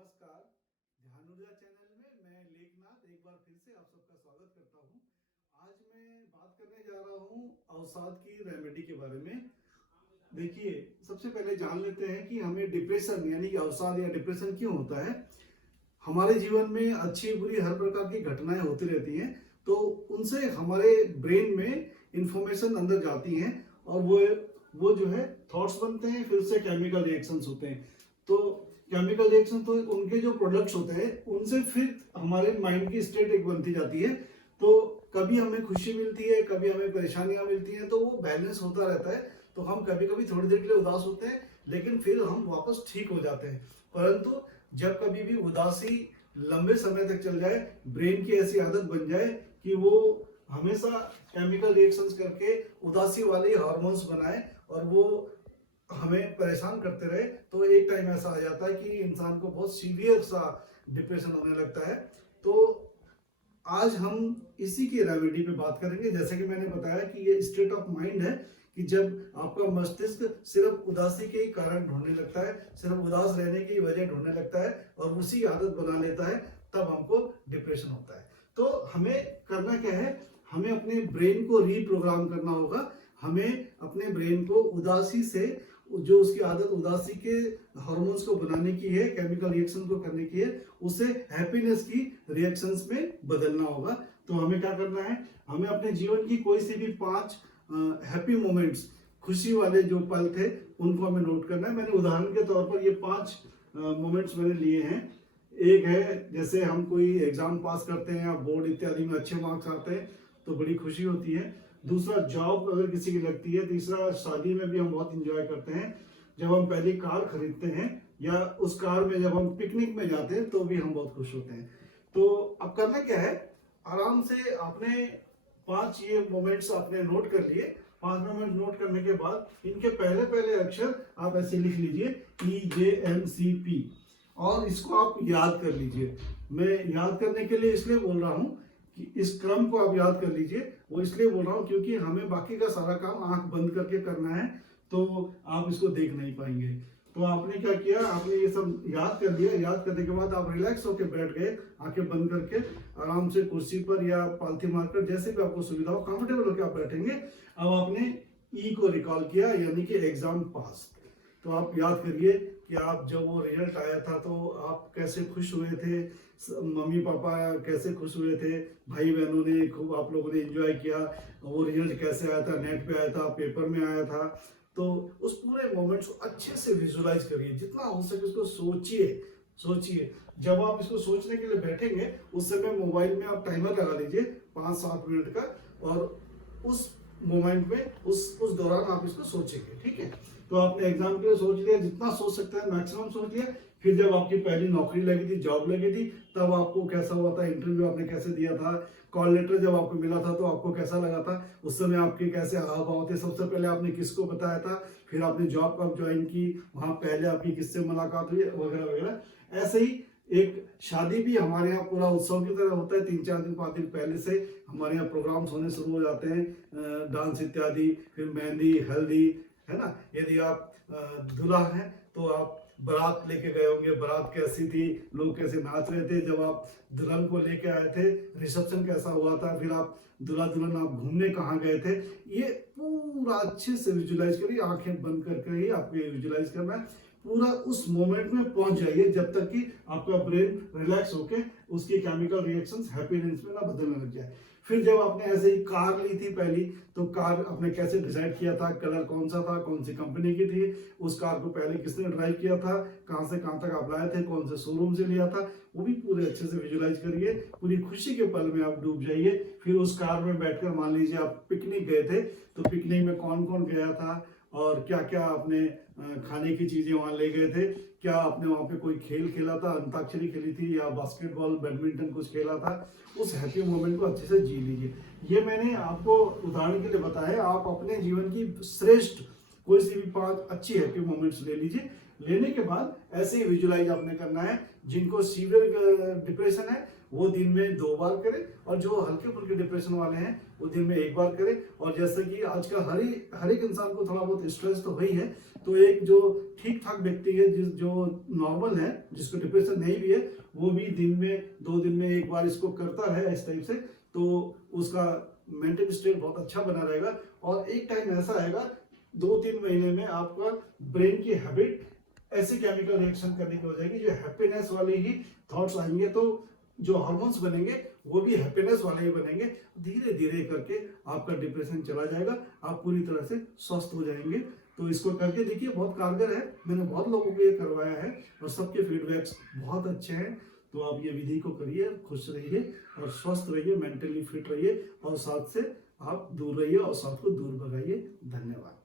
नमस्कार। ध्यान ऊर्जा चैनल में मैं लेखनाथ एक बार फिर से आप सबका स्वागत करता हूं। आज मैं बात करने जा रहा हूं अवसाद की रेमेडी के बारे में। देखिए, सबसे पहले जान लेते हैं कि हमें डिप्रेशन यानी कि अवसाद या डिप्रेशन क्यों होता है। हमारे जीवन में अच्छी बुरी हर प्रकार की घटनाएं होती रहती हैं, तो उनसे हमारे ब्रेन में इंफॉर्मेशन अंदर जाती हैं और वो जो है थॉट्स बनते हैं, फिर से केमिकल रिएक्शंस होते हैं। तो केमिकल रिएक्शन तो उनके जो प्रोडक्ट्स होते हैं उनसे फिर हमारे माइंड की स्टेट एक बनती जाती है। तो कभी हमें खुशी मिलती है, कभी हमें परेशानियां मिलती हैं, तो वो बैलेंस होता रहता है। तो हम कभी कभी थोड़ी देर के लिए उदास होते हैं, लेकिन फिर हम वापस ठीक हो जाते हैं। परंतु जब कभी भी उदासी लंबे समय तक चल जाए, ब्रेन की ऐसी आदत बन जाए कि वो हमेशा केमिकल रिएक्शंस करके उदासी वाले हार्मोन्स बनाए और वो हमें परेशान करते रहे, तो एक टाइम ऐसा आ जाता है कि इंसान को बहुत सीवियर सा डिप्रेशन होने लगता है। तो आज हम इसी की रेमेडी पे बात करेंगे। जैसे कि मैंने बताया कि ये स्टेट ऑफ माइंड है कि जब आपका मस्तिष्क सिर्फ उदासी के ही कारण ढूंढने लगता है, सिर्फ उदास रहने की वजह ढूंढने लगता है और उसी आदत बना लेता है, तब हमको डिप्रेशन होता है। तो हमें करना क्या है, हमें अपने ब्रेन को रीप्रोग्राम करना होगा। हमें अपने ब्रेन को उदासी से, जो उसकी आदत उदासी के हार्मोन्स को बनाने की है, केमिकल रिएक्शन को करने की है, उसे हैप्पीनेस की रिएक्शंस में बदलना होगा। तो हमें क्या करना है, हमें अपने जीवन की कोई सी भी 5 हैप्पी मोमेंट्स, खुशी वाले जो पल थे, उनको हमें नोट करना है। मैंने उदाहरण के तौर पर ये 5 मोमेंट्स मैंने लिए हैं। एक है, जैसे हम कोई एग्जाम पास करते हैं या बोर्ड इत्यादि में अच्छे मार्क्स आते हैं तो बड़ी खुशी होती है। दूसरा, जॉब अगर किसी की लगती है। तीसरा, शादी में भी हम बहुत इंजॉय करते हैं जब हम पहली कार खरीदते हैं, या उस कार में जब हम पिकनिक में जाते हैं तो भी हम बहुत खुश होते हैं। तो अब करना क्या है, आराम से आपने 5 ये मोमेंट्स आपने नोट कर लिए। 5 मोमेंट नोट करने के बाद इनके पहले पहले अक्षर आप ऐसे लिख लीजिए, EJMCP, और इसको आप याद कर लीजिए। मैं याद करने के लिए इसलिए बोल रहा हूँ कि इस क्रम को आप याद कर लीजिए। वो इसलिए बोल रहा हूँ क्योंकि हमें बाकी का सारा काम आंख बंद करके करना है, तो आप इसको देख नहीं पाएंगे। तो आपने क्या किया, आपने ये सब याद कर लिया। याद करने के बाद आप रिलैक्स होकर बैठ गए, आंखें बंद करके आराम से कुर्सी पर या पालथी मारकर, जैसे भी आपको सुविधा हो, कंफर्टेबल होकर आप बैठेंगे। अब आपने ई को रिकॉल किया, यानी कि एग्जाम पास। तो आप याद करिए कि आप जब वो रिजल्ट आया था तो आप कैसे खुश हुए थे, मम्मी पापा कैसे खुश हुए थे, भाई बहनों ने खूब, आप लोगों ने एंजॉय किया। वो रिजल्ट कैसे आया था, नेट पे आया था, पेपर में आया था। तो उस पूरे मोमेंट्स को अच्छे से विजुलाइज करिए, जितना हो सके उसको सोचिए। सोचिए, जब आप इसको सोचने के लिए बैठेंगे उस समय मोबाइल में आप टाइमर लगा लीजिए 5-7 मिनट का, और उस मोमेंट में उस दौरान आप इसको सोचेंगे। ठीक है, तो आपने एग्जाम के लिए सोच लिया, जितना सोच सकते हैं मैक्सिमम सोच लिया। फिर जब आपकी पहली नौकरी लगी थी, जॉब लगी थी, तब आपको कैसा हुआ था, इंटरव्यू आपने कैसे दिया था, कॉल लेटर जब आपको मिला था तो आपको कैसा लगा था, उस समय आपके कैसे हाव भाव थे, सबसे पहले आपने किसको बताया था, फिर आपने जॉब कब ज्वाइन की, वहां पहले आपकी किससे मुलाकात हुई, वगैरह वगैरह। ऐसे ही एक शादी भी हमारे यहाँ पूरा उत्सव की तरह होता है। 3-4 दिन 5 दिन पहले से हमारे यहाँ प्रोग्राम्स होने शुरू हो जाते हैं, डांस इत्यादि, फिर मेहंदी, हल्दी, है ना। यदि आप दूल्हा हैं तो आप बारात लेके गए होंगे, बारात कैसी थी, लोग कैसे नाच रहे थे, जब आप दुल्हन को लेके आए थे, रिसेप्शन कैसा हुआ था, फिर आप दूल्हा दुल्हन आप घूमने कहाँ गए थे। ये पूरा अच्छे से विजुलाइज करिए, आंखें बंद करके ही आपको ये विजुलाइज करना है। पूरा उस मोमेंट में पहुंच जाइए जब तक कि आपका ब्रेन रिलैक्स होके उसकी केमिकल रिएक्शंस हैप्पीनेस में ना बदलने लग जाए। फिर जब आपने ऐसे ही कार ली थी पहली, तो कार आपने कैसे डिसाइड किया था, कलर कौन सा था, कौन सी कंपनी की थी, उस कार को पहले किसने ड्राइव किया था, कहां से कहां तक आप लाए थे, कौन से शोरूम से लिया था, वो भी पूरे अच्छे से विजुलाइज करिए। पूरी खुशी के पल में आप डूब जाइए। फिर उस कार में बैठकर, मान लीजिए आप पिकनिक गए थे, तो पिकनिक में कौन कौन गया था और क्या क्या आपने खाने की चीजें वहां ले गए थे, क्या आपने वहां पे कोई खेल खेला था, अंताक्षरी खेली थी या बास्केटबॉल बैडमिंटन कुछ खेला था। उस हैप्पी मोमेंट को अच्छे से जी लीजिए। ये मैंने आपको उदाहरण के लिए बताया। आप अपने जीवन की श्रेष्ठ कोई सी भी 5 अच्छी हैप्पी मोमेंट्स ले लीजिए। लेने के बाद ऐसे ही विजुलाइज आपने करना है। जिनको सीवियर डिप्रेशन है वो दिन में 2 बार करें, और जो हल्के फुल्के डिप्रेशन वाले हैं वो दिन में 1 बार करें। और जैसे कि आजकल हर एक इंसान को थोड़ा बहुत स्ट्रेस तो वही है, तो एक जो ठीक ठाक व्यक्ति है, जो नॉर्मल है, जिसको डिप्रेशन नहीं भी है, वो भी दिन में 2 दिन में 1 बार इसको करता है इस टाइप से, तो उसका मेंटल स्टेट बहुत अच्छा बना रहेगा। और एक टाइम ऐसा आएगा 2-3 महीने में आपका ब्रेन की हैबिट ऐसे केमिकल रिएक्शन करने की हो जाएगी, जो हैप्पीनेस वाले ही थॉट्स आएंगे, तो जो हार्मोन्स बनेंगे वो भी हैप्पीनेस वाले ही बनेंगे। धीरे धीरे करके आपका डिप्रेशन चला जाएगा, आप पूरी तरह से स्वस्थ हो जाएंगे। तो इसको करके देखिए, बहुत कारगर है। मैंने बहुत लोगों को ये करवाया है और सबके फीडबैक्स बहुत अच्छे हैं। तो आप ये विधि को करिए, खुश रहिए और स्वस्थ रहिए, मेंटली फिट रहिए, और साथ से आप दूर रहिए और साथ को दूर भगाइए। धन्यवाद।